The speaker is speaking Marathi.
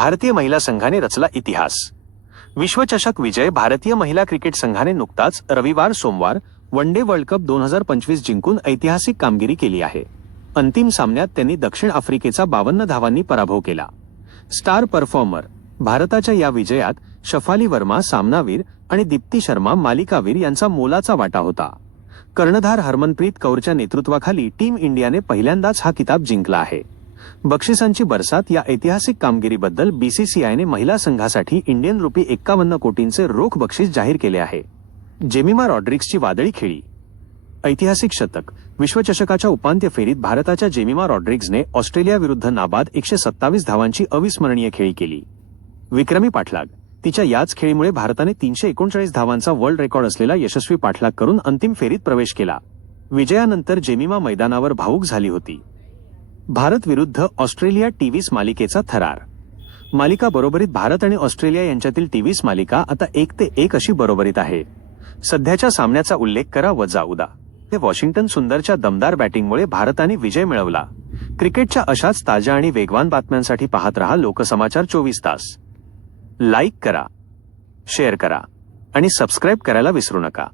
भारतीय महिला संघाने रचला इतिहास. विश्वचषक विजय भारतीय महिला क्रिकेट संघाने नुकताच रविवार सोमवार वन डे वर्ल्ड कप दोन हजार पंचवीस जिंकून ऐतिहासिक कामगिरी केली आहे. अंतिम सामन्यात त्यांनी दक्षिण आफ्रिकेचा बावन्न धावांनी पराभव केला. स्टार परफॉर्मर भारताच्या या विजयात शफाली वर्मा सामनावीर आणि दीप्ती शर्मा मालिकावीर यांचा मोलाचा वाटा होता. कर्णधार हरमनप्रीत कौरच्या नेतृत्वाखाली टीम इंडियाने पहिल्यांदाच हा किताब जिंकला आहे. बक्षिसांची बरसात या ऐतिहासिक कामगिरीबद्दल बीसीसीआयने महिला संघासाठी इंडियन रुपी एक्कावन्न कोटींचे रोख बक्षीस जाहीर केले आहे. जेमिमा रॉड्रिक्सची वादळी खेळी. ऐतिहासिक शतक. विश्वचषकाच्या उपांत्य फेरीत भारताच्या जेमिमा रॉड्रिग्जने ऑस्ट्रेलियाविरुद्ध नाबाद एकशे सत्तावीस धावांची अविस्मरणीय खेळी केली. विक्रमी पाठलाग. तिच्या याच खेळीमुळे भारताने तीनशे एकोणचाळीस धावांचा वर्ल्ड रेकॉर्ड असलेला यशस्वी पाठलाग करून अंतिम फेरीत प्रवेश केला. विजयानंतर जेमिमा मैदानावर भावूक झाली होती. भारत विरुद्ध ऑस्ट्रेलिया टीव्हीस मालिकेचा थरार. मालिका बरोबरीत भारत आणि ऑस्ट्रेलिया यांच्यातील टीव्हीस मालिका आता एक ते एक अशी बरोबरीत आहे. सध्याच्या सामन्याचा उल्लेख करा व जाऊ दा. हे वॉशिंग्टन सुंदरच्या दमदार बॅटिंगमुळे भारताने विजय मिळवला. क्रिकेटच्या अशाच ताज्या आणि वेगवान बातम्यांसाठी पाहत रहा लोकसमाचार चोवीस तास. लाईक करा शेअर करा आणि सबस्क्राईब करायला विसरू नका.